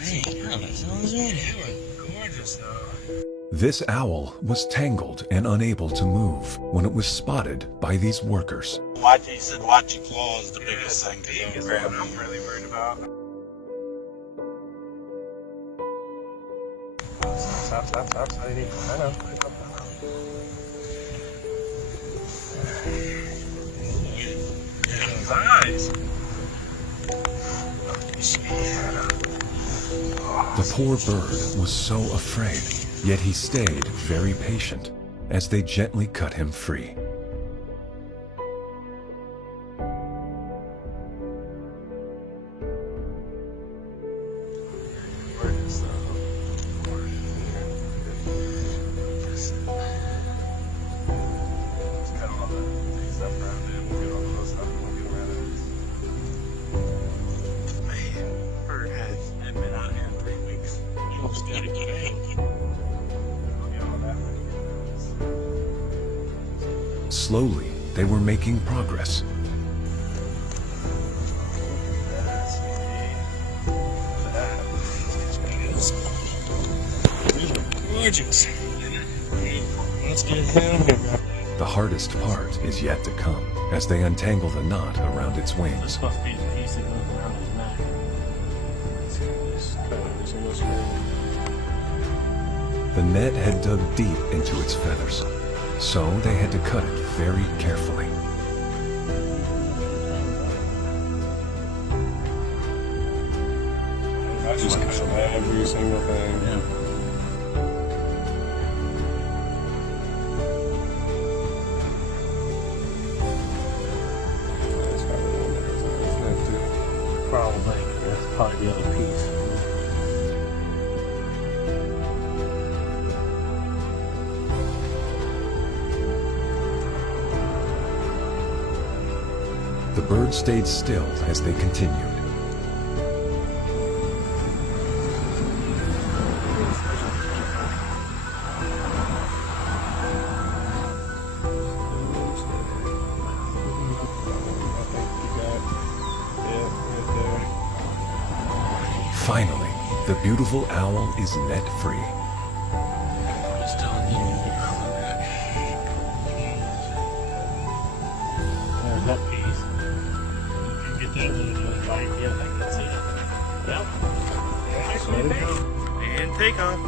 Hey, yeah, that sounds right. Gorgeous, though. This owl was tangled and unable to move when it was spotted by these workers. Watch, he said, watch your claws, the biggest thing. Is what I'm really worried about. Stop, lady. I know. His eyes. The poor bird was so afraid, yet he stayed very patient as they gently cut him free. Slowly, they were making progress. Gorgeous. Let's get him here. The hardest part is yet to come as they untangle the knot around its This wings. supposed to be the piece that goes around his neck. The net had dug deep into its feathers, so they had to cut it very carefully. I just cut every single thing. Yeah. That's probably the one that goes in his neck, too. Probably. That's probably the other piece. The bird stayed still as they continued. Finally, the beautiful owl is net free. There's that piece. You get that little bite. Yeah, I can see it. Yep. And take off.